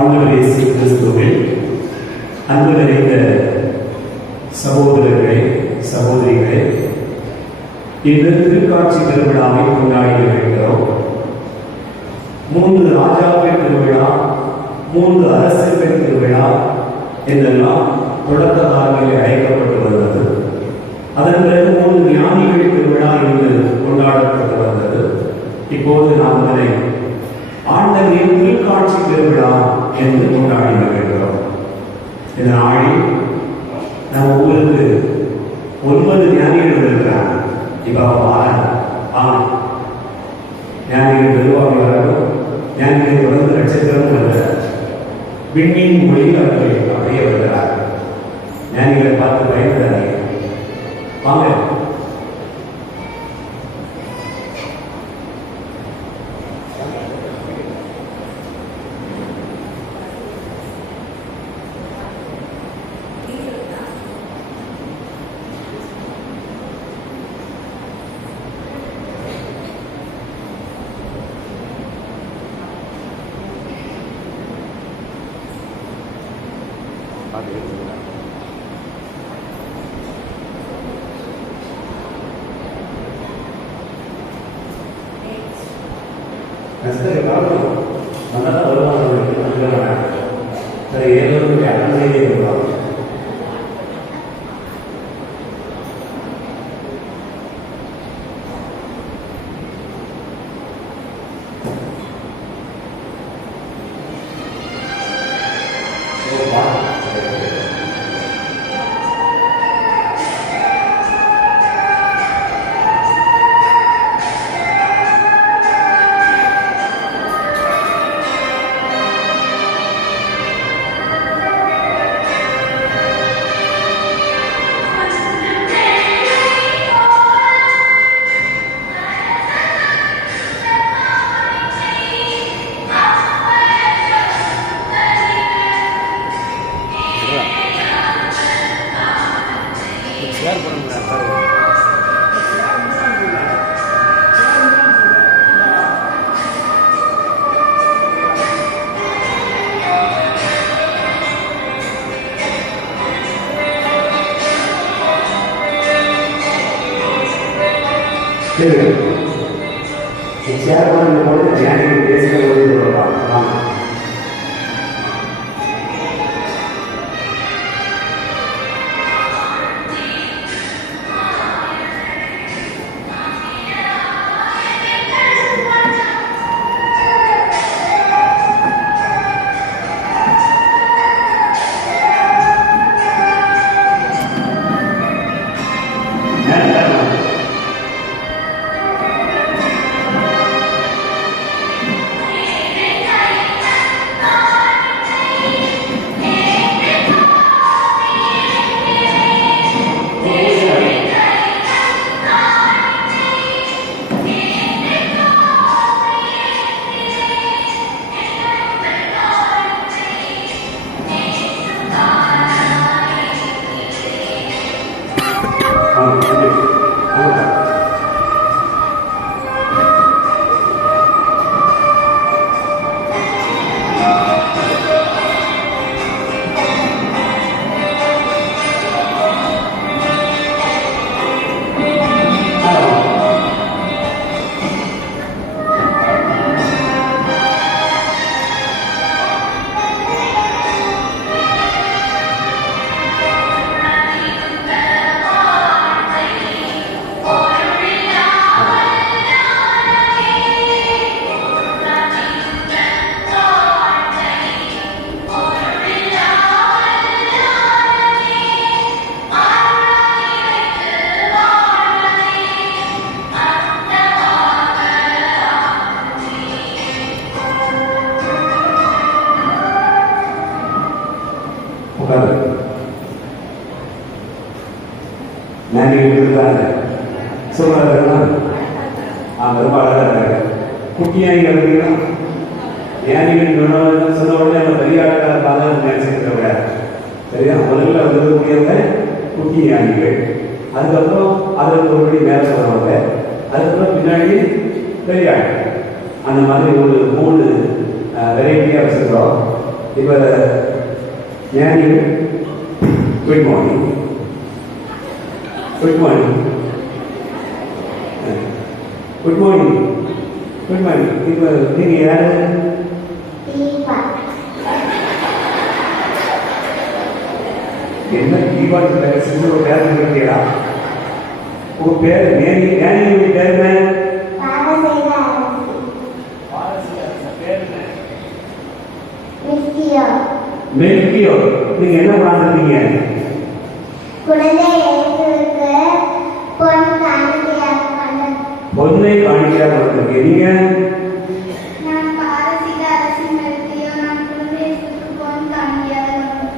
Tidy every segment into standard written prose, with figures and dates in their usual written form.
ஆண்டவர் இயேசு கிறிஸ்துவில் அன்பு நிறைந்த சகோதரர்களே, சகோதரிகளே, இன்று திருக்காட்சி திருவிழாவை கொண்டாடி வருகிறோம். 3 ராஜாக்கள் திருவிழா, 3 அரசர்கள் திருவிழா என்றெல்லாம் தொடக்க காலங்களில் அழைக்கப்பட்டு வருவது. அதன் பிறகு 3 ஞானிகள் திருவிழா என்று கொண்டாடப்பட்டு வந்தது. இப்போது நாம் அதனை ஆண்டவரின் திருக்காட்சி திருவிழா என்று கொண்டாடி வருகிறோம். இந்த நாளில் நம்ம ஊருக்கு 9 ஞானிகள் இருக்கிறாங்க. இப்போ ஞானிகள் பெருவாக வராலும் ஞானிகளை தொடர்ந்து நட்சத்திரம் வருகிறார். விண்மீன் மொழியில் அவர்கள் அப்படியே வருகிறார். ஞானிகளை பார்த்து பயன்படாதீங்க, வாங்க. அந்த மாதிரி ஒரு 3 வெரைட்டியாக வச்சுருக்கிறோம். இப்போ ஞானிகள் good morning good morning good morning good morning. இப்போ நீங்கள் யார்? என்ன தீபாவளி பேர் சின்ன பேர் இருக்கீங்களா? உங்கள் பேர் ஞானிகளுடைய பேர் என்ன? மெல்கியோ. நீங்க என்ன பண்ணாங்க? குழந்தை இயேசுவுக்கு பொன் காணிக்கையாக கொண்டது. பொன்னை காணிக்கையாக கொண்டது. நீங்க? நான் பாரசீக அரசின் மெல்கியோ. நான் குழந்தை இயேசுவுக்கு பொன் காணிக்கையாக கொண்டது.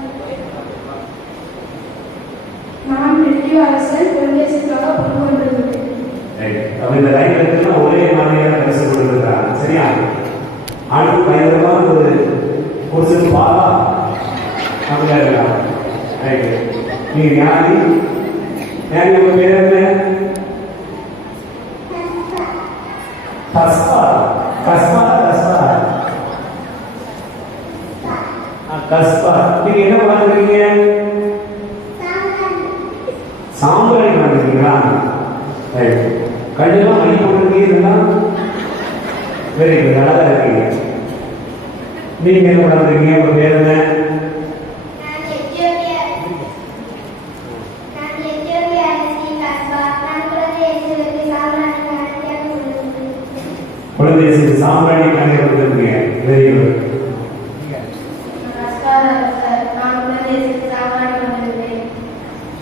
நான் மெல்கியோ அரசன் குழந்தை இயேசுவுக்காக பொன் கொண்டிருக்கிறேன். அவன் இந்த லைன் எடுத்துனா ஒரே மாதிரியாக பேச கொண்டிருக்கிறான். சரியா? ஆளுக்கு பயங்கரமான ஒரு சில பாலா அப்படியா இருக்கலாம். நீங்க ஞானி ஞானி உங்க பேர் என்ன? கஸ்பா கஸ்பா கஸ்பா கஸ்பா. நீங்க என்ன பண்ணுறீங்க? சாம்பிராணி பண்ணுறீங்களா? கண்ணெல்லாம் மணி போட்டுருக்கீங்களா? வெரி குட், நல்லா இருக்கீங்க. நீங்க என்ன பண்ணுறீங்க? உங்க பேர் என்ன? குழந்தை சாம்பிராணி காணிக்கை கொடுத்துருக்கீங்க. Very good.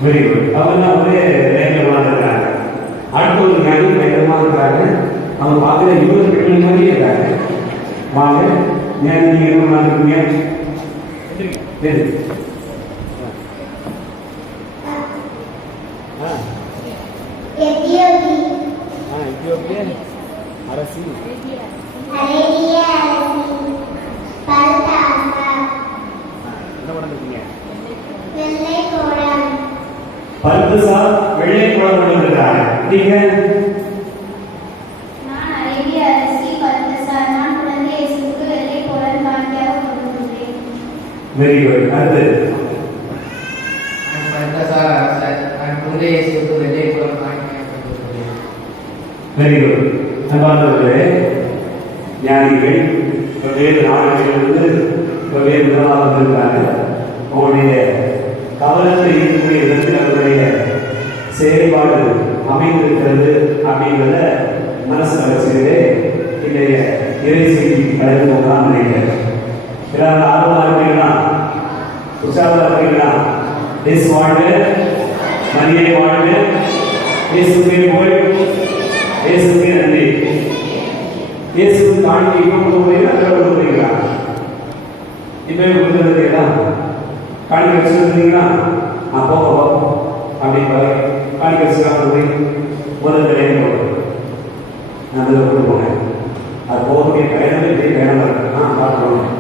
Very good. அவங்க ஒரே லைன்ல வாழ்ந்துருக்காங்க. அடுத்த ஒரு ஞானி பயங்கரமா இருக்காங்க. அவங்க பார்க்கற இருபது பெண்கள் மாதிரியே இருக்காங்க. வாங்க ஞானி, நீங்க என்ன வாழ்ந்துருக்கீங்க? எத்தியோப்பியன் அரசி என்ன பண்ணிருக்கீங்க? பல்துசா வெள்ளை குளம் கொண்டிருக்கிறாங்க. நீங்க? நான் அரேபிய அரசி பல்தசா. நான் குழந்தை இயேசுவுக்கு வெள்ளை கோலம் காணிக்கையாக கொண்டிருக்கிறேன். Very good. அடுத்து பல்தசார் அரசர். நான் குழந்தை இயேசுவுக்கு வெள்ளை கோலம் காணிக்கையாக கொண்டிருக்கிறேன். Very good. அன்பானவர்களே, ஞானிகள் வெவ்வேறு நாடுகளிலிருந்து வெவ்வேறு விதமாக வந்திருக்காங்க. உங்களுடைய கவனத்தை ஈர்க்கக்கூடிய விதத்தில் அவருடைய செயல்பாடு அமைந்திருக்கிறது அப்படிங்கிறத மனசில் வச்சுக்கிட்டு இன்றைய இறை செய்தி கடந்து போகலாம் நினைக்கிறேன். எல்லாரும் ஆர்வமாக இருக்கீங்களா? உற்சாகமாக இருக்கீங்களா? இயேசு வாழ்க, மரியே வாழ்க, இயேசுவே போய், இயேசுவே நன்றி. இயேசு காணிக்கை இப்போ கொடுக்குறீங்களா? அதோட கொடுக்குறீங்களா? இப்போ கொடுக்குறீங்களா? காணிக்கை வச்சுருந்தீங்களா? போக அப்படி காணிக்கை வச்சுக்கலாம். போய் முதல் நிலையம் போகிறேன். நான் அதில் கொண்டு போனேன். அது போகக்கூடிய பயணமே பெரிய பயணமாக இருக்கு. பார்க்கணும்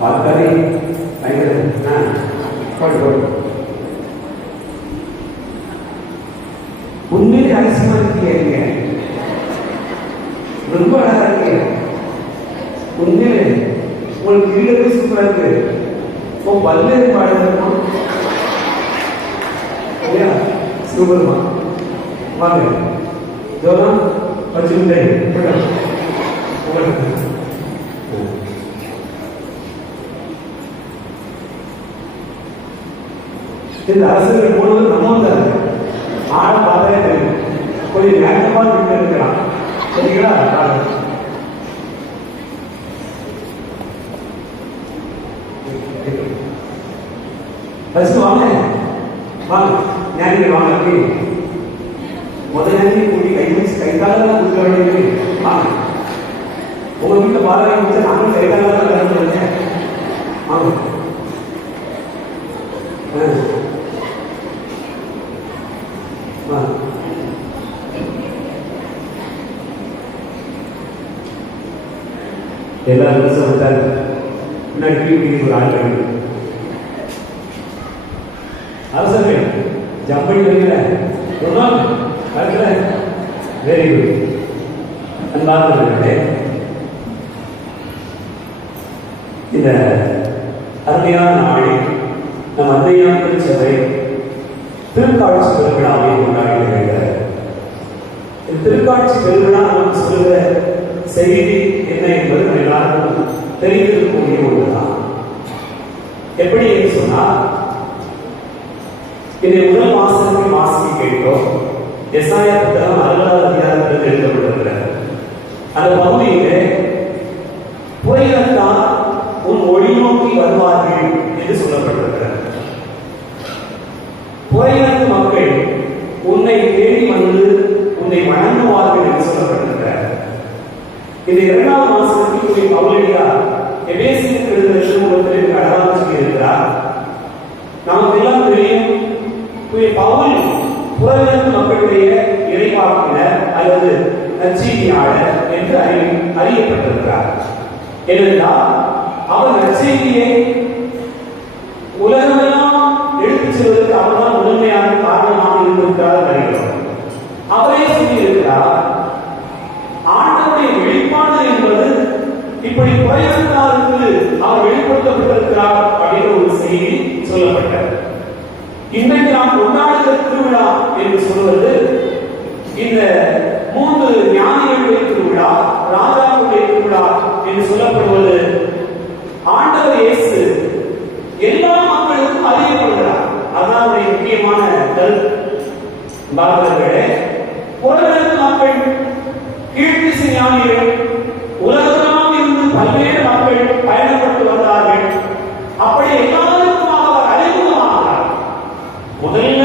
பார்த்தாலே பயங்கர போட்டு உண்மையிலே அதிசயமா இருக்கீங்க. ரொம்ப அழகா இருக்கீங்க. உண்மையிலே உங்களுக்கு வீடு சூப்பரா இருக்கு. பல்வேறு பாடம் சூப்பர்மா. வாங்க ஜோனா வச்சுக்கிட்டே இந்த அரசுகள் போனது நம்ம தான் ஆட பார்த்தாலே தெரியும். கொஞ்சம் நேரமா இருக்கலாம். சரிங்களா? ஃபர்ஸ்ட் வாங்க வாங்க ஞானிகள் வாங்க. முதல் ஞானி கூட்டி கைகாலெல்லாம் கொடுக்க வேண்டியது. வாங்க உங்க வீட்டில் பாரதி வச்சு நானும் கைகாலெல்லாம் வந்தேன். வாங்க எல்லாரும் வருஷம் வந்தாரு. முன்னாடி கீழ் ஒரு ஆள் கிடையாது. அரசர்கள் ஜம்படி வருகிற வெரி குட். அன்பார்ந்தவர்களே, இந்த அருமையான நாளில் நம் அன்னையான திருச்சபை திருக்காட்சி பெருவிழாவை கொண்டாடி வருகிறது. இந்த திருக்காட்சி பெருவிழா நமக்கு சொல்லுகிற செய்தி என்ன என்பது நம்ம எல்லாருக்கும் தெரிந்திருக்கக்கூடிய ஒன்றுதான். எப்படி என்று சொன்னால், இதை முதல் மாசத்தில் வாசிக்க கேட்டோம். எசாயா புத்தகம் 60வது அதிகாரத்தில் எழுதப்பட்டிருக்கிறது. அந்த பகுதியிலே புறையினத்தால் உன் ஒளி நோக்கி வருவார்கள் என்று சொல்லப்பட்டிருக்கிறது. புறையினத்து மக்கள் உன்னை தேடி வந்து உன்னை வணங்குவார்கள் என்று சொல்லப்பட்டிருக்கிறார். இந்த 2வது மாசத்தில் பவுலடியா எபேசியருக்கு எழுதின நிருபத்தில் அழகாக சொல்லியிருக்கிறார். நமக்கு எல்லாம் தெரியும், பவுல் புறவினத்து மக்களுடைய இறைவாக்கினர் அல்லது நற்செய்தியாளர் என்று அறியப்பட்டிருக்கிறார். ஏனென்றால் அவர் நற்செய்தியை உலகமெல்லாம் எடுத்துச் செல்வதற்கு அவர்தான் முதன்மையான காரணமாக இருந்திருக்கிறார் அறிகிறோம். அவரே சொல்லியிருக்கிறார், ஆண்டவருடைய வெளிப்பாடு என்பது இப்படி குறைந்தாருக்கு அவர் வெளிப்படுத்தப்பட்டிருக்கிறார் அப்படின்ற ஒரு செய்தி சொல்லப்பட்டது. இன்றைக்கு நாம் கொண்டாடுகிற திருவிழா என்று சொல்வது இந்த 3 ஞானிகளுடைய திருவிழா, ராஜாவுடைய திருவிழா என்று சொல்லப்படுவது ஆண்டவர் இயேசு எல்லா மக்களுக்கும் அறியப்படுகிறார். அதான் முக்கியமான கருத்து. புறவினத்து மக்கள், கீழ்த்திசை ஞானிகள், உலகெல்லாம் இருந்து பல்வேறு மக்கள் பயணப்பட்டு வந்தார்கள். அப்படி எல்லாருக்கும் அவர் அறிமுகமாகிறார். முதல்ல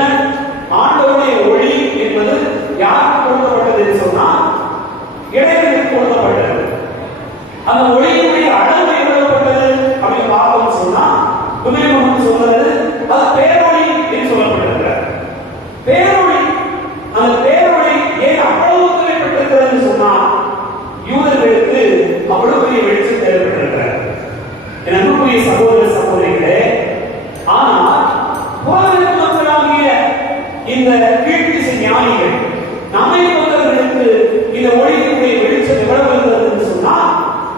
ஆண்டவருடைய ஒளி என்பது யாருக்கு கொடுக்கப்பட்டது என்று சொன்னால் இடைவெளிக்கு கொடுக்கப்பட்டது. அந்த ஒளியினுடைய அளவு எவ்வளவுப்பட்டது அப்படின்னு பார்க்கணும் சொன்னா துணைமுகம் சொல்றது அது பேரொளி என்று சொல்லப்பட்டிருக்கிறார். பேரொளி, அந்த பேரொளி ஏன் அவ்வளவு தேவைப்பட்டிருக்கிறது சொன்னா யூதர்களுக்கு அவ்வளவு பெரிய வெளிச்சம் தேவைப்பட்டிருக்கிறார். என் அன்புக்குரிய சகோதர சகோதரிகளே, ஆனால் புறவினத்து மக்களாகிய இந்த கீழ்த்திசை ஞானிகள் நம்மை போன்றவர்களுக்கு இந்த ஒளியினுடைய வெளிச்சம் எவ்வளவு இருந்தது என்று சொன்னால்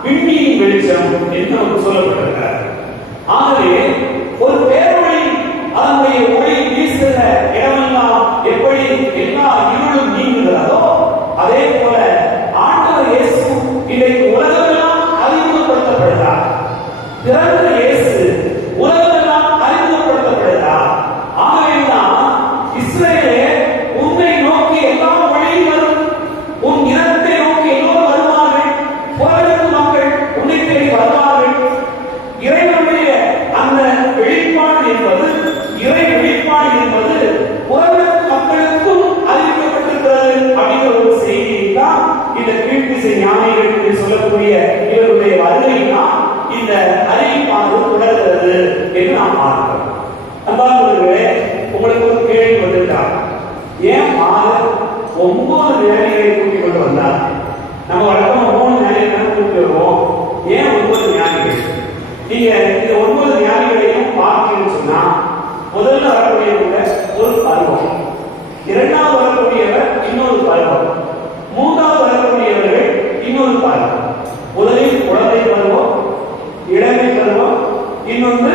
விண்ணின் வெளிச்சம் என்று நமக்கு சொல்லப்பட்டிருக்கிறார். ஆகவே ஒரு பேரொளி அதனுடைய ஒளி வீசுகிற இடமெல்லாம் எப்படி எல்லா இருளும் நீங்குகிறதோ அதே போல ஆண்டவர் இயேசு இன்றைக்கு உலகமெல்லாம் அறிமுகப்படுத்தப்படுகிறார். பிறந்த இயேசு உலகமெல்லாம் அறிமுகப்படுத்தப்படுகிறார். ஆகவேதான் இஸ்ரவேலே, உன்னை நோக்கி எல்லா வழியும் வரும், உன் இனத்தை நோக்கி எல்லோரும் வருவார்கள், புறவினத்து மக்கள் உன்னை தேடி வருவார்கள். இறைவனுடைய அந்த வெளிப்பாடு என்பது, இறை வெளிப்பாடு என்பது புறவினத்து மக்களுக்கும் அறிவிக்கப்பட்டிருக்கிறது அப்படிங்கிற ஒரு செய்தியை தான் இந்த கீழ்த்திசை ஞானிகள் என்று சொல்லக்கூடிய இவருடைய வருகையினால் இந்த அறிவிப்பானது தொடர்கிறது என்று நாம் பார்க்கிறோம். அன்பானவர்களே, உங்களுக்கு ஒரு கேள்வி வந்திருக்கார். ஏன் 9 ஞானிகளை கூட்டிக் கொண்டு வந்தார்? நம்ம வழக்கமா 3 ஞானிகளை கூட்டி வருவோம். ஏன் 9 ஞானிகள்? நீங்க இந்த 9 ஞானிகளையும் பார்த்தீங்கன்னு சொன்னா முதல்ல வரக்கூடியவங்க ஒரு பருவம், 2வது வரக்கூடியவர் இன்னொரு பருவம், 3வது வரக்கூடியவர்கள் இன்னொரு பருவம். முதலில் குழந்தை பருவம், இளமை பருவம், இன்னொன்று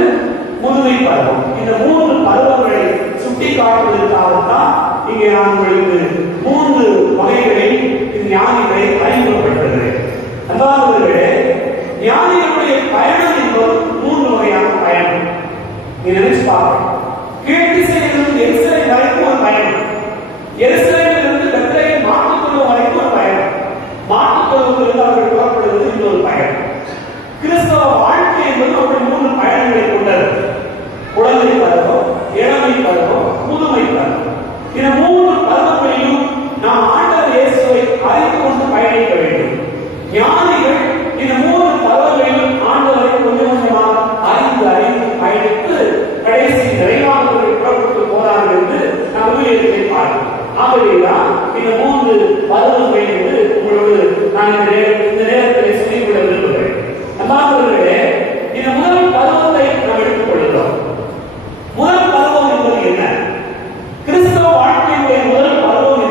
முதுமை பருவம். இந்த 3 பருவங்களை சுட்டி காட்டுவதற்காகத்தான் இங்கே நான் உங்களுக்கு 3 வகைகளில் இந்த ஞானிகளை அறிமுகப்படுத்துகிறேன். அன்பானவர்களே, ஞானிகளுடைய பயணம் என்பது 3 வகையான பயணம். நீங்க நினைச்சு பாருங்க. கீழ்த்திசையிலிருந்து எருசலேம் வரைக்கும் ஒரு பயணம், எருசலேமிலிருந்து பெத்லகேம் மாட்டுத்தொழுவம் வரைக்கும் ஒரு பயணம், மாட்டுத்தொழுவத்திலிருந்து அவர்கள் புறப்படுவது இன்னொரு பயணம். கிறிஸ்தவ வாழ்க்கை என்பது அப்படி 3 பயணங்களை கொண்டது. குழந்தை பருவம், இளமை பருவம், முதுமை பருவம். இந்த 3 பருவங்களிலும் நாம் ஆண்டவர் இயேசுவை அறிந்து கொண்டு பயணிக்க வேண்டும். ஞானிகள் இந்த 3 பருவங்களிலும் ஆண்டவரை கொஞ்சம் கொஞ்சமாக அறிந்து பயணித்து கடைசி நிறைவாக புறப்பட்டு போறார்கள் என்று நாம் ஊழியத்தை பார்க்கிறோம். ஆகவேதான் இந்த 3 பருவங்கள் என்று உங்களோடு நான் இந்த நேரத்தில் சொல்லிவிட விரும்புகிறேன். அன்பானவர்களே, இந்த முதல் பருவத்தை நாம் எடுத்துக் கொள்கிறோம். முதல் பருவம் என்பது என்ன? கிறிஸ்தவ வாழ்க்கையுடைய முதல் பருவம்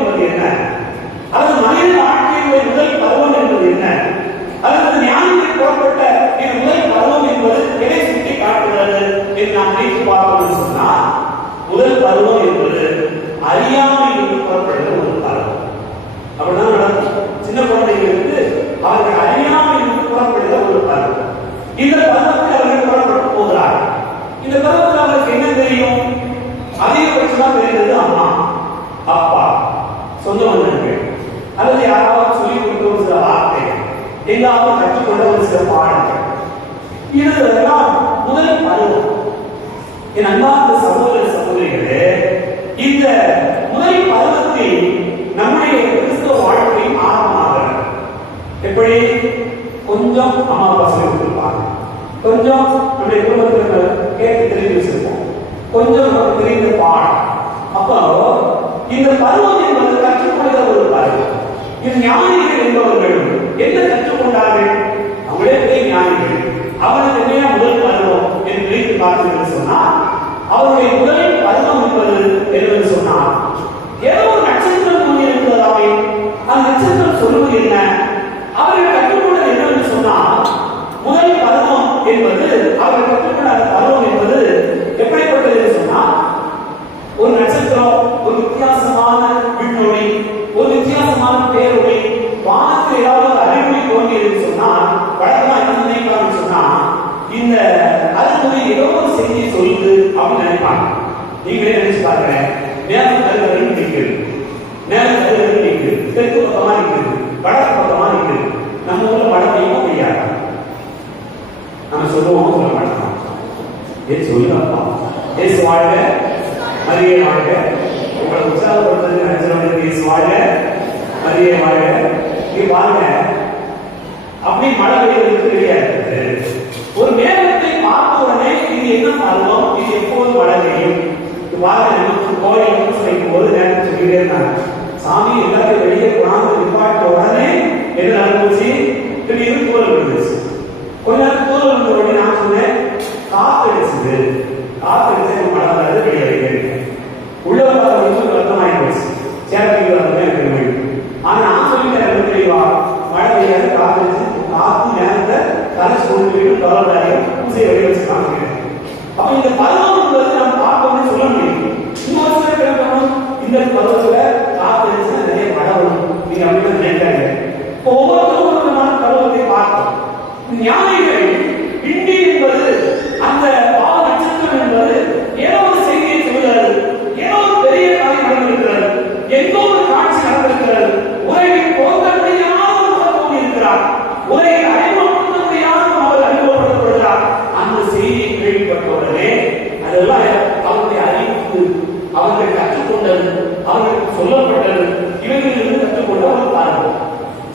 அறியாமையிலிருந்து புறப்படுகிற ஒரு பருவம். அப்படிதான் நடக்கும். சின்ன குழந்தைகளுக்கு அவர்கள் அறியாமையிலிருந்து புறப்படுகிற ஒரு பருவம். இந்த பருவத்தில் அவர்கள் புறப்பட்டு போகிறார்கள். இந்த பருவத்தில் அவருக்கு என்ன தெரியும்? அதிகபட்சமா தெரிந்தது அம்மா, அப்பா, சொந்த பந்தங்கள், அல்லது யாராவது சொல்லிக் கொடுத்த ஒரு சில வார்த்தைகள், எங்காவது கற்றுக்கொண்ட ஒரு சில பாடங்கள். இதெல்லாம் முதல் பருவம். என் அன்பார்ந்த சகோதர சகோதரிகளே, இந்த முதல் பருவத்தில் நம்முடைய கிறிஸ்தவ வாழ்க்கை ஆரம்பமாகிறது. எப்படி? கொஞ்சம் அம்மா அப்பா சொல்லி கொடுத்திருப்பாங்க, கொஞ்சம் நம்முடைய குடும்பத்தில் கேட்டு தெரிஞ்சு வச்சிருப்போம், கொஞ்சம் நமக்கு தெரிந்த பாடம். அப்போ இந்த பருவம் என்பது கற்றுக்கொள்கிற ஒரு பருவம். இது ஞானிகள் என்பவர்கள் என்ன கற்றுக்கொண்டார்கள்? அவங்களே பெரிய ஞானிகள். அவருக்கு என்ன முதல் பருவம் என்று நினைத்து பார்த்தீர்கள் சொன்னால், அவருடைய முதல் பருவம் என்பது என்று சொன்னால், ஏதோ ஒரு நட்சத்திரம் தோன்றி இருக்கிறதாவே. அந்த நட்சத்திரம் சொல்லுவது என்ன? அவர்கள் கற்றுக்கொண்டது என்னவென்று சொன்னால், முதல் பருவம் என்பது அவர்கள் கற்றுக்கொண்ட பருவம் என்பது எப்படிப்பட்டது என்று சொன்னால், ஒரு நட்சத்திரம், ஒரு வித்தியாசமான விண்ணொளி, ஒரு வித்தியாசமான பேரொளி, வானத்தில் ஏதாவது அறிவொளி தோன்றியது சொன்னால் வழக்கமா என்ன நினைப்பாங்க சொன்னா, இந்த அறிவொளி ஏதோ ஒரு செய்தியை சொல்லுது அப்படின்னு நினைப்பாங்க. நீங்களே நினைச்சு பாருங்க, நேரம் கருவறை நிற்குது, நேரம் கருவறை நிற்குது, தெற்கு பக்கமா நிற்குது, வடக்கு பக்கமா நிற்குது. நம்ம ஊர்ல மழை பெய்யும் பெய்யாது, நம்ம சொல்லுவோம், சொல்ல மாட்டோம். ஏன் சொல்லுங்கப்பா, ஏசு வாழ்க, மரியே வாழ்க, உங்களை உற்சாகப்படுத்துறது நினைச்சவங்க ஏசு வாழ்க, மரியே வாழ்க. இங்க பாருங்க, அப்படி மழை பெய்வதற்கு தெரியாது. ஒரு மேகத்தை பார்த்த உடனே இது என்ன பருவம், இது எப்போது மழை பெய்யும்? கோயில் சொல்லிக்கும் போது நேரத்தை சொல்லிட்டே இருந்தாங்க, சாமி எல்லாத்தையும் வெளியே கொண்டாந்து நிப்பாட்ட உடனே என்ன நடந்துச்சு? திடீர்னு தூரல் விழுந்துச்சு. கொஞ்ச நேரம் தூரல் விழுந்த உடனே நான் சொன்னேன், காத்து அடிச்சுது, காத்து அடிச்சு மழை வராது, வெளியே வைக்கிறேன். உள்ள வந்து ரத்தமாயி போச்சு, சேரத்தில் ரத்தமே எனக்கு வேணும். ஆனா நான் சொல்லிட்டேன், தெளிவா மழை பெய்யாது, காத்து அடிச்சு, காத்து நேரத்தை கரைச்சு கொண்டு போயிட்டு தொடர்ந்தாயும் பூசையை வெளியே வச்சு காமிக்கிறேன். அப்ப இந்த பருவம் என்பது நம்ம பார்க்கணும்னு சொல்ல முடியும். இன்னொரு சில பேர் இந்த பருவத்துல காத்து அடிச்சுன்னா நிறைய மழை வரும், நீங்க அப்படின்னு நினைக்காங்க. இப்போ ஒவ்வொருத்தரும் ஒரு விதமான பருவத்தை பார்க்கணும். ஞானிகள் இண்டி என்பது, அந்த பாவ நட்சத்திரம் என்பது ஏதோ ஒரு செய்தியை சொல்கிறது, ஏதோ ஒரு பெரிய காரியம் நடந்திருக்கிறது, எங்கோ ஒரு காட்சி நடந்திருக்கிறது, உலகில் போக முடியாத ஒரு இருக்கிறார், உலகில் அறிமுகப்படுத்த முடியாத அவர் அறிமுகப்படுத்தப்படுகிறார். அந்த செய்தியை கேள்விப்பட்டவுடனே அதெல்லாம் அவருடைய அறிவுக்கு, அவர்கள் கற்றுக்கொண்டது, அவர்களுக்கு சொல்லப்பட்டது, இவர்களிலிருந்து கற்றுக்கொண்டவர் பாருங்கள்.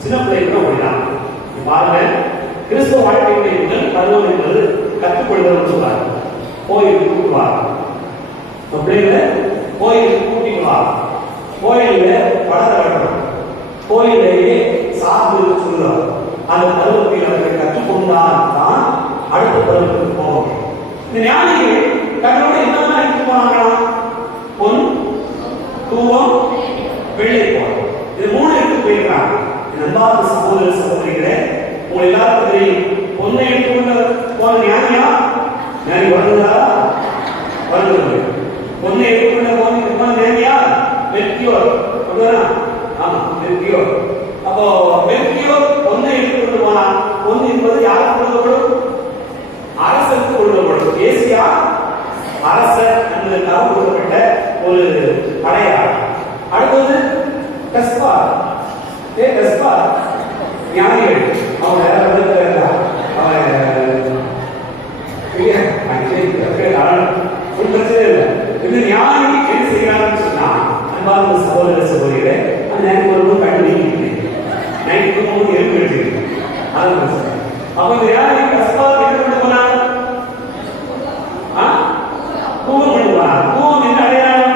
சின்ன பிள்ளைகளுக்கு அப்படிதான் பாருங்க. கிறிஸ்தவ வாழ்க்கையுடைய முதல் பருவம் என்பது கற்றுக்கொள்வது சொல்றாங்க. கோயிலுக்கு கூட்டுவார், பிள்ளைகளை கோயிலுக்கு கூட்டிடுவார், கோயில படத்தை கட்டணும், கோயிலேயே சாப்பிடு சொல்லுவார். அந்த பருவத்தில் அவர்கள் கற்றுக்கொண்டால் தான் அடுத்த பருவத்துக்கு போவாங்க. இந்த ஞானிகள் தங்களோட என்னென்ன எடுத்து போனாங்களா? பொன், தூவம், வெள்ளை போம், இது மூணு எடுத்து போயிருக்காங்க. அன்பார்ந்த சகோதர சகோதரிகளே, உங்க எல்லாருக்கும் தெரியும், பொண்ணை எடுத்துக்கொண்டு போன ஞானியா? ஞானி வருகிறதா? வருகிறது. பொண்ணை எடுத்துக்கொண்டு போன ஞானியா? மெல்கியோர். ஆமா, மெல்கியோர். அப்போ மெல்கியோர் பொண்ணை எடுத்துக்கொண்டு போனா, பொண்ணு என்பது யாருக்கு கொடுக்கப்படும்? அரசருக்கு கொடுக்கப்படும். ஏசியா அரசர் என்பதற்காக கொடுக்கப்பட்ட ஒரு அடையாளம். அடுத்தது கஸ்பார். ஞானிகள் அவங்க பிரச்சனை இல்லை. இது ஞானி என்ன செய்யறாங்கன்னு சொன்னா, அன்பார்ந்த சகோதர சகோதரிகளே, அந்த நேரம் ஒரு கண்டு நைட்டு போகும்போது எலும்பு எடுத்துருக்கு. அப்ப இந்த ஞானி கஸ்பார் என்ன கொண்டு போனார்? தூவம் கொண்டு போனார். தூவம் என்ன அடையாளம்?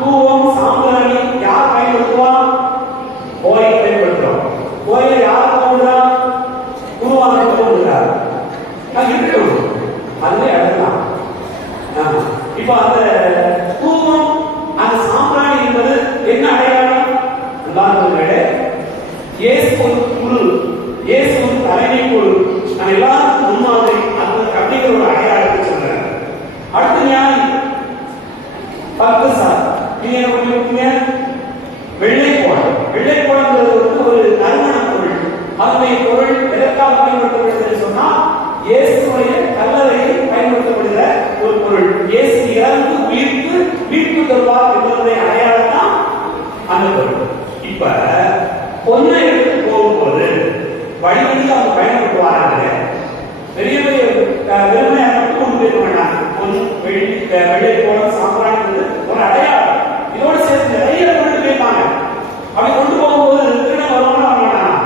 தூவம் சாம்பிராணி யார் பயன்படுத்துவா? கோயில் பயன்படுத்துறோம். கோயில் யார் போடுறா? குருவான போடுறார். அதுவே அடக்கலாம். இப்ப அந்த தூவம், அந்த சாம்பிராணி என்பது என்ன அடையாளம்? இயேசு ஒரு குரு, இயேசு ஒரு தலைமை குரு, நான் எல்லாருக்கும் முன்மாதிரி, அந்த அப்படிங்கிற ஒரு அடையாளத்தை சொல்றேன். அடுத்த ஞானி 10 சார். நீங்க என்ன பண்ணிருக்கீங்க? வெள்ளை கோலம். வெள்ளை கோலம்ங்கிறது வந்து ஒரு நறுமண பொருள். அதனுடைய பொருள் எதற்காக பயன்படுத்தப்படுகிறது சொன்னா இயேசுடைய கல்லறையை பயன்படுத்தப்படுகிற ஒரு பொருள். இயேசு இறந்து உயிர்த்து மீட்பு தருவார் என்பதை அடையாளம் தான் அந்த பொருள். இப்ப பொண்ணை எடுத்து போகும்போது வழி வழியில் அவங்க பயன்படுத்த வராங்க. பெரிய பெரிய வெறுமையாக மட்டும் கொண்டு போயிருக்க வேண்டாம். பொண்ணு வெள்ளை கோலம் சாம்பிராணி ஒரு அடையாளம். இதோடு சேர்த்து நிறைய கொண்டு போயிருக்காங்க. அப்படி கொண்டு போகும்போது திருட வருவாங்க வரமாட்டாங்க.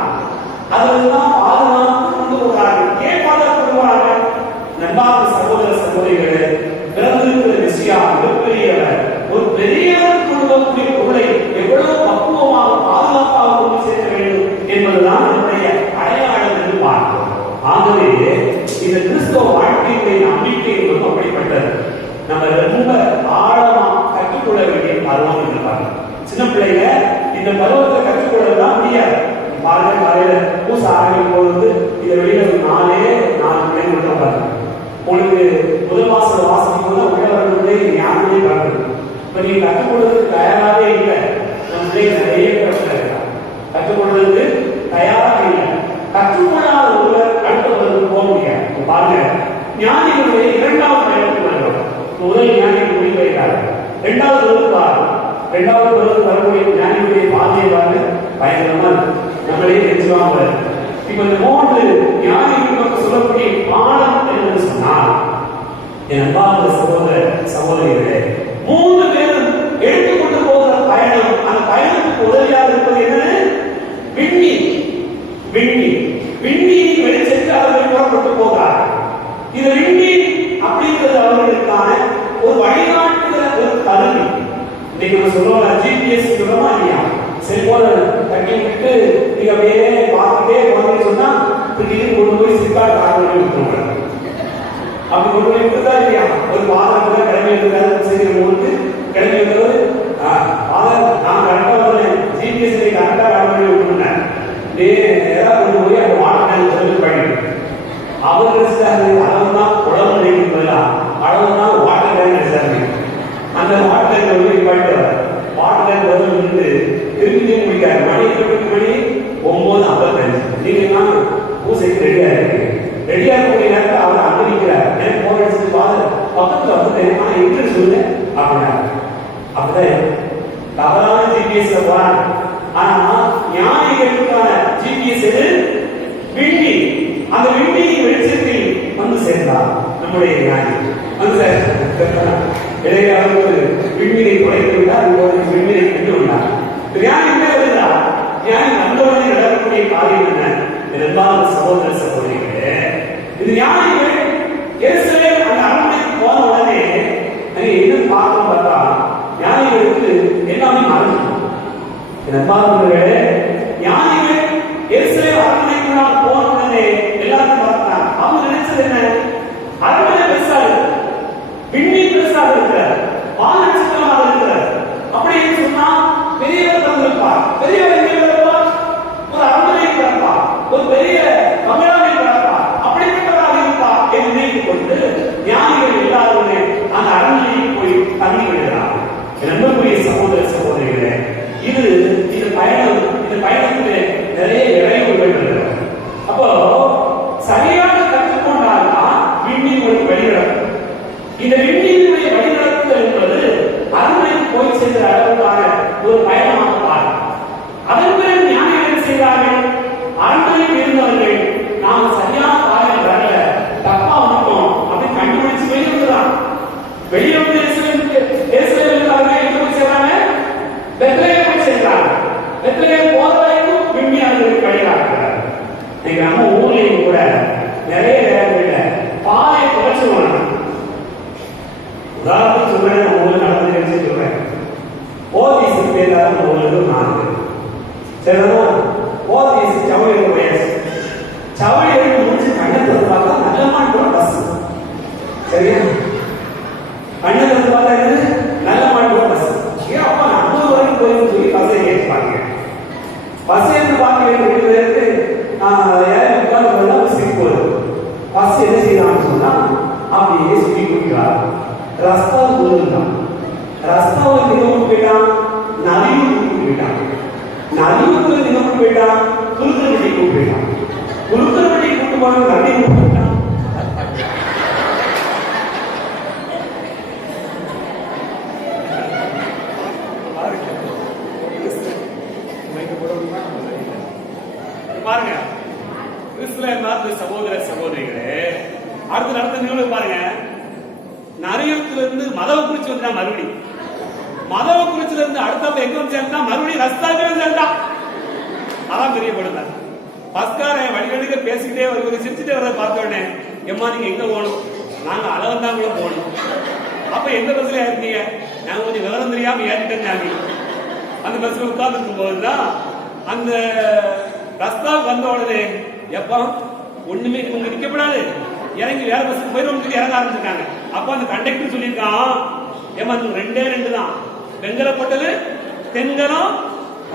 அதுதான் பாதுகாப்பு கொண்டு போகிறார்கள். ஏன் பாதுகாப்பு போறாங்க? நண்பார்ந்த சகோதர சகோதரிகளே, பிறந்திருக்கிற மெசியா மிகப்பெரியவர். ஒரு பெரியவர் கொண்டு போகக்கூடிய பொருளை எவ்வளவு பக்குவமாக பாதுகாப்பாக கொண்டு சேர்க்க வேண்டும் என்பதுதான் நம்முடைய அடையாளம் என்று பார்க்கிறோம். ஆகவே இந்த கிறிஸ்தவ வாழ்க்கையுடைய நம்பிக்கை ரொம்ப அப்படிப்பட்டது. நம்ம ரொம்ப ஆழமா கற்றுக்கொள்ள வேண்டிய பருவம் என்று பாருங்க. சின்ன பிள்ளைங்க இந்த பருவத்தை கற்றுக்கொள்ளலாம் முடியாது. பாருங்க, காலையில பூச ஆரம்பிக்கும் போது இந்த வெளியில ஒரு 4 பிள்ளைங்க மட்டும் பாருங்க. உங்களுக்கு முதல் மாசம் வாசிக்கும் போது உள்ளவர்களுடைய ஞானமே பார்க்கணும். இப்ப நீங்க கற்றுக்கொள்வதற்கு தயாராகவே இல்லை. நம்ம பிள்ளைங்க நிறைய பிரச்சனை இருக்காங்க. கற்றுக்கொள்வதற்கு தயாராக இல்லை. கற்றுக்கொள்ளாத ஒருவர் அடுத்த பருவத்துக்கு போக முடியாது. பாருங்க, ஞானிகளுடைய 2வது பயணத்துக்கு வருகிறோம். முதல் ஞானிகள் முடிவைக்கிறார். 2வது வருவார். 2வது பருவத்துக்கு வரக்கூடிய ஞானிகளுடைய பாதையை பாருங்க, பயங்கரமா இருக்கு. நம்மளே தெரிஞ்சுவாங்க. இப்ப இந்த 3 ஞானிகளுக்கு சொல்லக்கூடிய பாடம் என்னன்னு சொன்னால், என் அன்பார்ந்த சகோதர சகோதரிகளே, 3 பேரும் எடுத்துக்கொண்டு போகிற பயணம், அந்த பயணத்துக்கு உதவியாக இருப்பது என்னன்னு விண்ணி வெளிச்சத்துக்கு அவர்கள் புறப்பட்டு போகிறார்கள். இது விண்ணி அப்படிங்கிறது அவர்களுக்கான ஒரு வழிகாட்டுகிற ஒரு கருவி. இன்னைக்கு நம்ம சொல்லுவோம் ஜிபிஎஸ் சொல்லுவோமா இல்லையா? செல்போனை கட்டி விட்டு நீங்க அப்படியே பார்த்துட்டே போறீங்கன்னு சொன்னா திடீர்னு கொண்டு போய் சிக்காடு காரணம் விட்டுருவாங்க. அப்படி கொண்டு போய் விட்டுதா இல்லையா? ஒரு பாதத்துல கிளம்பி இருக்கிறாரு, சரி போட்டு கிளம்பி இருக்கிறது நான் கரெக்டா வரேன், ஜிபிஎஸ் கரெக்டா காரணம் விட்டுருந்தேன். ஏதாவது கொண்டு போய் அந்த வாட்டர் சொல்லி பண்ணிட்டு அவர் அளவுதான் உடம்பு நினைக்கிறதா, அளவுதான் வாட்டர் டேங்க். அந்த வாட்டர் டேங்க் போய் பண்ணிட்டு வர வாட்டர் டேங்க் பதில் வந்து திருப்பி முடிக்காரு. மணி 9:55. நீங்க பூசைக்கு ரெடியா இருக்கீங்க. ரெடியா இருக்கக்கூடிய நேரத்தில் அவர் அனுமதிக்கிறார். எனக்கு போன் அடிச்சு பக்கத்துல வந்து ஆனா எங்க சொல்லு அப்படின்னா அப்படிதான் தவறான ஜிபிஎஸ் போறாங்க. ஆனா ஞானிகளுக்கான ஜிபிஎஸ் எது? விண்டி. அந்த விண்டி வெளிச்சத்தில் வந்து சேர்ந்தார் நம்முடைய ஞானி. அந்த இடையே அவர் விண்மீனை குறைத்து விட்டார், விண்மீனை கண்டு விட்டார். ஞானி என்ன வருகிறார்? ஞானி வந்தவனை நடக்கக்கூடிய காரியம் என்ன? இரண்டாவது சகோதர சகோதரிகளே, இது ஞானிகள் எருசலேம் அந்த அரண்மனைக்கு போன உடனே என்ன பார்க்கணும் பார்த்தா ஞானிகளுக்கு எல்லாமே மறந்து. இரண்டாவது ஞானிகள் எருசலேம் அரண்மனைக்கு போன உடனே எல்லாரும் பார்த்தாங்க. அவங்க நினைச்சது என்ன? அரண்மனை பெருசா இருக்கு, விண்மீன் பெருசா இருக்கிறார், வான நட்சத்திரமாக இருக்கிறார். அப்படின்னு சொன்னா பெரியவர் தந்திருப்பார். பெரியவர் எங்கே பிறப்பார்? ஒரு அரண்மனை பிறப்பார், ஒரு பெரிய கமலாவை பிறப்பார், அப்படிப்பட்டவராக இருப்பார் என்று நினைத்துக் கொண்டு ஞானிகள் எல்லாருமே அந்த அரண்மனையில் போய் தங்கி விடுகிறார். அன்புக்குரிய சகோதர சகோதரிகளே, இந்த பயணத்திலே நிறைய இறைவுகள் இருக்கிறது. அப்போ சரியாக கற்றுக்கொண்டால்தான் விண்மீன் வழிநடத்தும். இந்த விண்மீனுடைய வழிநடத்துதல் என்பது அரண்மனைக்கு போய் சென்ற அளவுக்கான ஒரு பயணமாக பாருங்கள். அதன் பிறகு ஞானிகள் செய்கிறார்கள். அரண்மனையில் இருந்தவர்கள் நாம சரியான பாதையில் வரல, தப்பா வந்துட்டோம் அப்படின்னு கண்டுபிடிச்சு வெளியே வந்துடுறாங்க. வெளியே வந்து எங்க போய் சேர்றாங்க? பெத்லகேம் போய் சேர்றாங்க. பெத்லகேம் போற வரைக்கும் விண்மீனர்களுக்கு வழிகாட்டுகிறார். இன்னைக்கு நம்ம ஊர்லயும் கூட நிறைய நேரங்களில் பாதையை குறைச்சு வரணும். உதாரணத்துக்கு சொல்றேன், நம்ம ஊர்ல நடந்து சொல்றேன். ஓதிசு பேர் ஊருக்கு 4 சரிதானா? ஓதிசு சவழி வயசு சவழி முடிச்சு கண்ணத்தை பார்த்தா நல்ல பஸ். சரியா? கண்ணத்தை பார்த்தா என்னது? நல்ல மாட்டு பஸ். ஏன் அப்பா 50 வரைக்கும் போயின்னு சொல்லி பஸ்ஸை ஏற்பாங்க. பஸ் ஏற்று பார்க்க வேண்டியது பஸ் என்ன செய்யறான்னு சொன்னா அப்படியே சுற்றி கொடுக்கிறார். ரஸ்தா போதுதான் ரஸ்தாவில் நிகழ்வு போயிட்டான், நதியூருக்கு போயிட்டான். நதியூருக்கு நிகழ்வு போயிட்டான், குருக்கரவட்டிக்கு போயிட்டான். குருக்கரவட்டி கூட்டு போன நதி போயிட்டான். பாருங்க கிறிஸ்துவ சகோதர சகோதரிகளே, அடுத்து நடந்த நிகழ்வு பாருங்க. நரியத்திலிருந்து மதவ குறிச்சி வந்து மறுபடியும் மதவ குறிச்சில இருந்து அடுத்த எங்க சேர்ந்தா மறுபடியும் ரஸ்தாவே சேர்ந்தா. அதான் பெரிய கொடுத்தார். பஸ்கார வழிவழிக்க பேசிக்கிட்டே வருவது, சிரிச்சுட்டே வர பார்த்த உடனே, எம்மா நீங்க எங்க போகணும்? நாங்க அளவந்தான் கூட போகணும். அப்ப எந்த பஸ்ல ஏறிட்டீங்க? நாங்க கொஞ்சம் விவரம் தெரியாம ஏறிட்டேன். அந்த பஸ்ல உட்கார்ந்து இருக்கும் போதுதான் அந்த ரஸ்தாவுக்கு வந்த உடனே, எப்பா ஒண்ணுமே உங்க நிக்கப்படாது, இறங்கி வேற பஸ்ஸுக்கு போயிடும் இறங்க ஆரம்பிச்சிருக்காங்க. அப்ப அந்த கண்டக்டர் சொல்லியிருக்கான், ஏமா ரெண்டே ரெண்டு தான், வெங்கலப்பட்டது தென்கலம்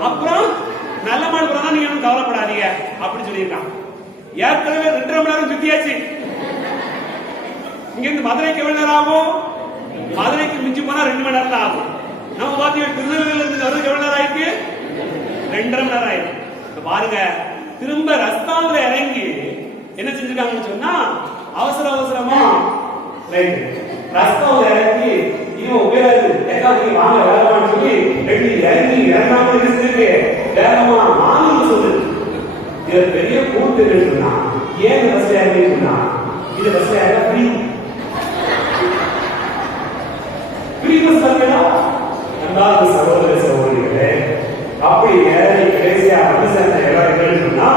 அப்புறம் நல்ல மாடுபுறம் தான், நீங்க கவலைப்படாதீங்க அப்படி சொல்லியிருக்கான். ஏற்கனவே 2.5 மணி நேரம் சுத்தியாச்சு. இங்க இருந்து மதுரைக்கு எவ்வளவு நேரம் ஆகும்? மதுரைக்கு மிஞ்சி போனா 2 மணி நேரம் தான் ஆகும். நம்ம பாத்தீங்கன்னா திருநெல்வேலியில இருந்து மதுரைக்கு எவ்வளவு நேரம் ஆயிருக்கு? 2.5 மணி நேரம் ஆயிருக்கு. பாருங்க, திரும்ப ரஸ்தாவில் இறங்கி என்ன செஞ்சிருக்காங்கன்னு சொன்னா, அவசர அவசரமா ரஸ்தாவில் இறங்கி இவன் உபயோக எக்காவது வாங்க வேகமான்னு சொல்லி இறங்கி இறங்காம இருக்கு வேகமா வாங்கன்னு சொல்லுது. இது பெரிய கூட்டு சொன்னா, ஏன் பஸ்ல இறங்கி சொன்னா, இது பஸ்ல இறங்க ஃப்ரீ பஸ் பண்ணா. ரெண்டாவது சகோதர சகோதரிகளே, அப்படி ஏறி கடைசியா வந்து சேர்ந்த எல்லாரும் சொன்னா,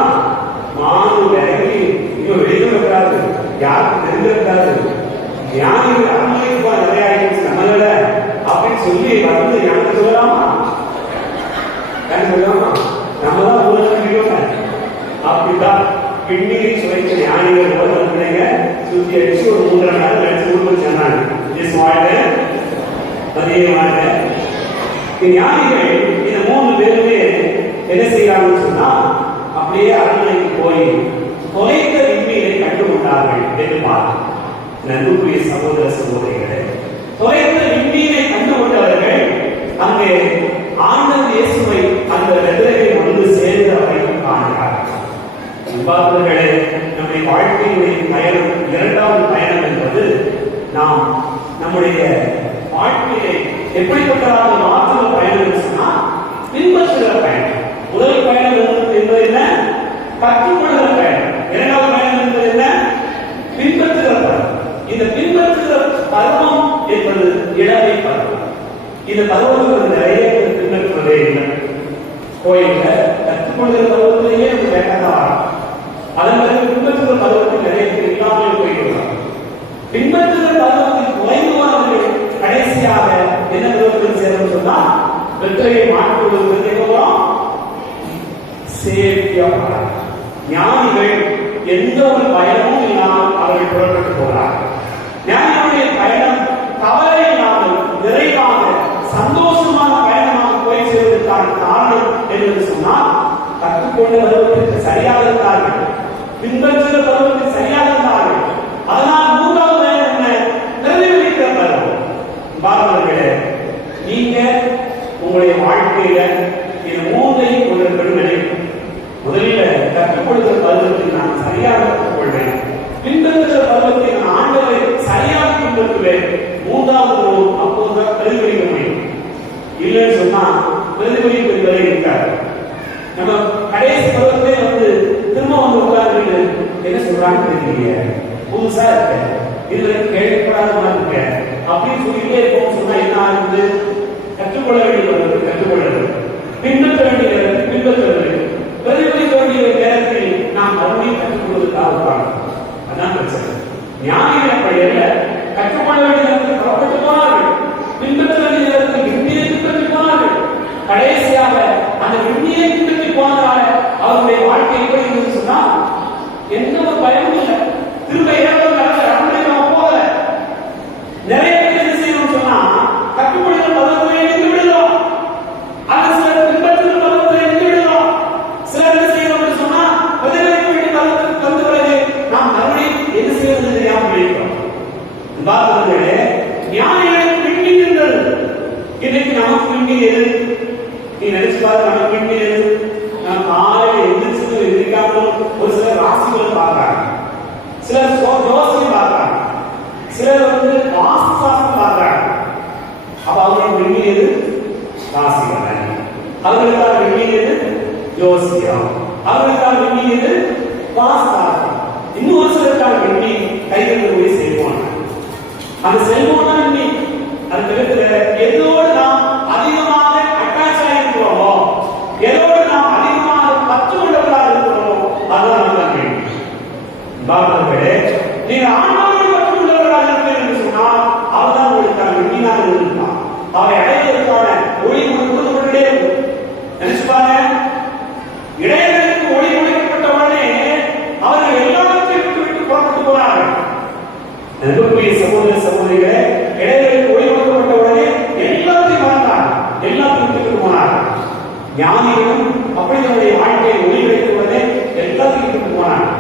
மானு இறங்கி இன்னும் வெளியே வைக்காது, யாருக்கும் தெரிஞ்சிருக்காது, ஞானிகள் அரண்மனைக்கு நிறைய ஆயிடுச்சு நம்மள அப்படின்னு சொல்லி வந்து எனக்கு சொல்லலாமா? சொல்லலாமா? நம்ம தான் ஊழல் அப்படிதான் பின்னணி சுவைச்ச ஞானிகள் போல வந்து சுத்தி அடிச்சு ஒரு 3.5 மணி நேரம் கழிச்சு ஊருக்கு சொன்னாங்க. மதியமான ஞானிகள் இந்த 3 பேருமே என்ன செய்யறாங்கன்னு சொன்னா, அப்படியே அரண்மனைக்கு போய் தொலைத்த விண்மீனை கண்டுகொண்டார்கள் என்று பார்க்க. நண்புக்குரிய சகோதர சகோதரிகளே, தொலைத்த விண்மீனை கண்டுகொண்டவர்கள் அங்கே ஆண்டவர் இயேசுவை அந்த வெள்ளரை வந்து சேர்ந்தவரை காண்கிறார்கள். அன்பார்ந்தவர்களே, நம்முடைய வாழ்க்கையுடைய பயணம், 2வது பயணம் என்பது நாம் நம்முடைய வாழ்க்கையை எப்படிப்பட்டதாக மாற்றுகிற பயணம் சொன்னா, பின்பற்றுகிற பயணம். முதல் பயணம் என்பது என்ன? கற்றுக்கொள்கிற பயணம். 2வது பயணம் என்பது என்ன? பின்பற்றுகிற பயணம். இந்த பின்பற்றுகிற பருவம் என்பது இளமை பருவம். இந்த பருவத்தில் நிறைய பின்பற்றுவதே இல்லை. கோயில்ல கற்றுக்கொள்கிற பருவத்திலேயே வேண்டாம். அதன் பிறகு பின்பற்றுகிற பருவத்தில் நிறைய பேர் இல்லாமல் போயிடுவாங்க. பின்பற்றுகிற பருவத்தில் குறைவானவர்கள் கடைசியாக என்ன பருவத்தில் சேரும் சொன்னா, வெற்றியை மாற்றுவதற்கு சேஃப்டியா போறாங்க. ஞானிகள் எந்த ஒரு பயணமும் இல்லாமல் அவர்கள் புறப்பட்டு போகிறார்கள். ஞானிகளுடைய பயணம் கவலை இல்லாமல் நிறைவாக சந்தோஷமான பயணமாக போய் சேர்வதற்கான காரணம் என்று சொன்னால், கற்றுக்கொண்ட பருவத்திற்கு சரியாக இருந்தார்கள், பின்பற்றுகிற பருவத்தில் சரியாக இருந்தார்கள். அதனால் 3வது பயணம் என்ன? நிறைவேற்ற பருவம். பாரதர்களே, நீங்க உங்களுடைய வாழ்க்கையில இது 3ஐயும் கொண்டிருக்கணும் நினைக்கும். முதலில் கற்றுக்கொள்கிற பருவத்தில் நான் சரியாக கற்றுக்கொள்வேன், பின்பற்றுகிற பருவத்தில் நான் ஆண்டவரை சரியாக பின்பற்றுவேன். 3வது பருவம் அப்போதுதான் பிரதிபலிக்க முடியும். இல்லைன்னு சொன்னா பிரதிபலிப்பு என்பதை இருக்காது. நம்ம கடைசி பருவத்திலே வந்து திரும்ப வந்து உட்கார்ந்து என்ன சொல்றாங்க தெரியல, புதுசா இருக்க, இதுல கேள்விப்படாத மாதிரி இருக்க அப்படின்னு சொல்லிட்டே இருக்கோம். சொன்னா என்ன ஆகுது? கற்றுக்கொள்ள வேண்டியவர்களுக்கு கற்றுக்கொள்ளுது, பின்பற்ற வேண்டியவர்களுக்கு பின்பற்றுவது, பிரதிபலிக்க வேண்டிய நேரத்தில் நாம் மறுபடியும் கற்றுக்கொள்வதற்காக பார்க்கணும். அதான் பிரச்சனை. ஞானிகள் அப்படி அல்ல. கற்றுக்கொள்ள வேண்டிய நேரத்தில் புறப்பட்டு போனார்கள், பின்பற்ற வேண்டிய நேரத்தில் விண்ணியை பின்பற்றி போனார்கள். கடைசியாக அந்த விண்ணியை பின்பற்றி போனதால அவருடைய வாழ்க்கை எப்படி இருந்தது சொன்னா, எந்த ஒரு பயமும் இல்லை. திரும்ப இரவு அரண்மனை போகல. நிறைய பேர் என்ன செய்யணும்னு சொன்னா, விண்ணி எது? நீ நினைச்சு பாரு, நமக்கு விண்ணி எது? நான் காலையில் எந்திரிச்சு எதிர்க்காமல் ஒரு சிலர் ராசிகளை பார்க்கறாங்க, சிலர் ஜோசியம் பார்க்கறாங்க, சிலர் வாஸ்து சாஸ்திரம் பார்க்கறாங்க. அப்ப அவங்களுக்கு விண்ணி எது? ராசிகளை. அவர்களுக்கான விண்ணி எது? ஜோசியம். அவர்களுக்கான விண்ணி எது? வாஸ்து சாஸ்திரம். இன்னும் ஒரு சிலருக்கான விண்ணி கைகளுடைய செல்போன். அந்த செல்போன் தான் விண்ணி. அது தவிர்த்து எதோடு நாம் அதிகமாக அட்டாச் ஆகிருக்கிறோமோ, எதோடு நாம் அதிகமாக பற்று கொண்டவர்களாக இருக்கிறோமோ, அதுதான் நமக்கு விண்ணி. பாபர்களே, நீங்க ஆண்டவரை பற்று கொண்டவர்களாக இருப்பீர்கள் என்று சொன்னால் அவர்தான் உங்களுக்கான விண்ணியாக இருந்தான். அவரை அடைவதற்கான ஒளி கொடுத்து கொண்டே நினைச்சு பாருங்க. இடையர்களுக்கு ஒளி கொடுக்கப்பட்ட உடனே அவர்கள் எல்லாவற்றையும் விட்டு புறப்பட்டு போனார்கள். அன்புக்குரிய சகோதர சகோதரிகளே, இடையர்களுக்கு ஒளி கொடுக்கப்பட்ட உடனே எல்லாத்தையும் மறந்தார்கள், எல்லாத்தையும் விட்டு போனார்கள். ஞானிகளும் அப்படி நம்முடைய வாழ்க்கையை ஒளி கிடைத்த உடனே எல்லாத்தையும் விட்டு போனார்கள்.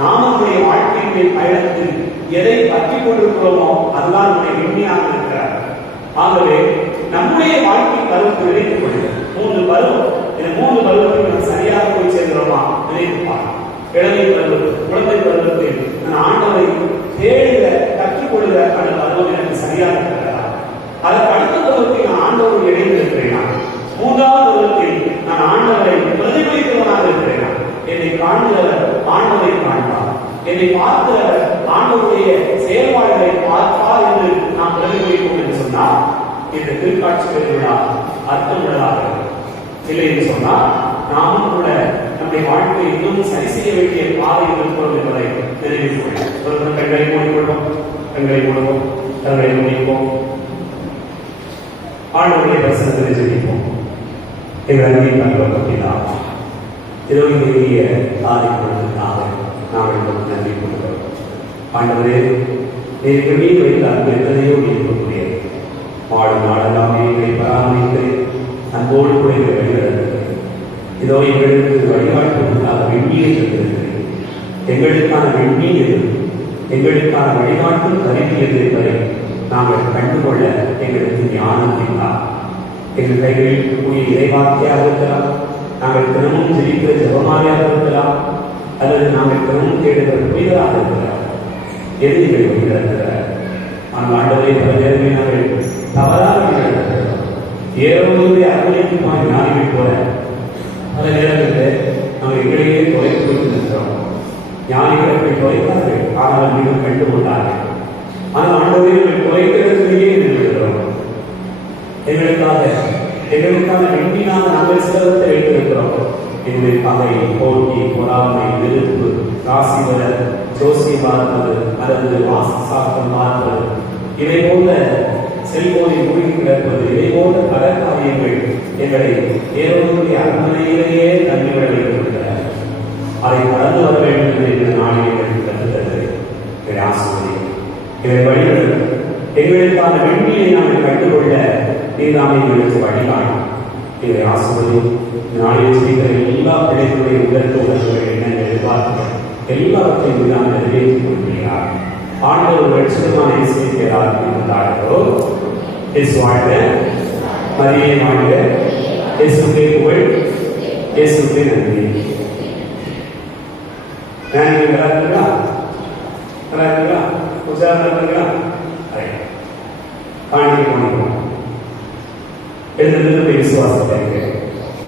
நாம் நம்முடைய வாழ்க்கையின் பயணத்தில் எதை பற்றி கொண்டிருக்கிறோமோ அதுதான் நம்முடைய விண்ணியாக இருக்கிறார். ஆகவே நம்முடைய வாழ்க்கை பருவத்தை நினைத்துக் கொள்ளுங்கள். 3 பருவம். இந்த 3 பருவத்தில் நாம் சரியாக போய் சேர்கிறோமா நினைத்துப்பார். இளமை பருவம், குழந்தை பருவத்தில் நான் ஆண்டவரை தேடுக கற்றுக்கொள்கிற அந்த பருவம் எனக்கு சரியாக இருக்கிறதா? அதற்கு அடுத்த பருவத்தில் நான் ஆண்டவரை இணைந்து இருக்கிறேனா? 3வது பருவத்தில் நான் ஆண்டவரை பிரதிபலித்தவனாக இருக்கிறேனா? என்னை காண்கிறவர் ஆண்டவரை காண்பார், என்னை பார்க்கிறவர் ஆண்டவருடைய செயல்பாடுகளை பார்ப்பார் என்று நாம் பிரதிபலிப்போம் என்று சொன்னால் இந்த திருக்காட்சிகள் விழா அர்த்தமுள்ளதாக இல்லை என்று சொன்னால் நாமும் கூட நம்முடைய வாழ்க்கையை இன்னும் சரி செய்ய வேண்டிய பாதையில் இருக்கிறோம் என்பதை நினைவில் கொள்ளும். ஒரு கண்களை மூடிக்கொள்வோம், கண்களை மூடுவோம், கண்களை மூடிப்போம், ஆண்டவருடைய பிரசனத்தை ஜெபிப்போம். எங்கள் அன்பின் கண்கள் திருவள்ளுவரிய ஆதிப்பதற்காக நாங்கள் நன்றி கொள்கிறோம். ஆண்டவரே, நேருக்கு நீ வைத்த அன்பு எத்தனையோ இருக்கக்கூடிய வாழும் நாடெல்லாமே எங்களை பராமரித்து அன்போடு கூட எங்களை வழிநடத்துகிறது. இதோ எங்களுக்கு வழிகாட்டுவதற்காக விண்ணியை தந்திருக்கிறது. எங்களுக்கான விண்ணி எது, எங்களுக்கான வழிகாட்டும் கருவி எது என்பதை நாங்கள் கண்டுகொள்ள எங்களுக்கு ஞானத்தினால் எங்கள் கைகளில் இருக்கக்கூடிய இறைவாக்கியாக இருக்கலாம், நாங்கள் தினமும் ஜெபிக்கிற ஜெபமாலையாக இருக்கலாம், அல்லது நாங்கள் தினமும் தேடுகிற புனிதராக இருக்கிறார். எது எங்களை வழிநடத்துகிறார்? ஆனால் ஆண்டவரை பல நேரமே நாங்கள் தவறாக வழிநடத்துகிறோம். ஏறோடைய அர்ப்பணிக்குமான ஞானிகள் போல பல நேரங்களில் நாங்கள் எங்களையே தொலைத்து கொண்டிருக்கிறோம். ஞானிகள் அப்படி தொலைத்தார்கள், ஆனால் நீங்கள் கண்டுகொண்டார்கள். ஆனால் ஆண்டவரை நாங்கள் தொலைக்கிறதுலேயே நின்றுகிறோம். எங்களுக்கான விண்ணினாக நாங்கள் சிலவத்தை வைத்திருக்கிறோம். எங்களுடைய பகை, போட்டி, பொறாமை, வெறுப்பு, ராசிவர, ஜோசியம் பார்ப்பது அல்லது வாஸ்து சாஸ்திரம் பார்ப்பது, இவை போன்ற செல்போனை மூழ்கி கிடப்பது, இவை போன்ற பல காரியங்கள் எங்களை ஏறோடைய அரண்மனையிலேயே தங்கிவிட வைத்திருக்கிறார். அதை கடந்து வர வேண்டும் என்ற நாளில் கற்றுத்தது ஆசிரியர். இவை வழிகள் எங்களுக்கான விண்ணியை நாங்கள் கண்டுகொள்ள நீதாமே எங்களுக்கு வழிகாணும். இதை ஆசிரியர் நாளில் செய்கிற எல்லா பிள்ளைகளுடைய உடற்கள் எண்ணங்கள் எதிர்பார்ப்புகள் எல்லாவற்றையும் நாம் நிறைவேற்றிக் கொள்கிறார். ஆண்டவர் லட்சணமான இசைக்கிறார் இருந்தார்களோ இயேசு வாழ்க, மரியே வாழ்க, இயேசுவே புகழ், இயேசுவே நன்றி. நல்லா இருக்குங்களா? உற்சாகம் இருக்குங்களா? காணிக்கை பண்ணிக்கிறோம். எழுந்திருந்து விசுவாசத்தை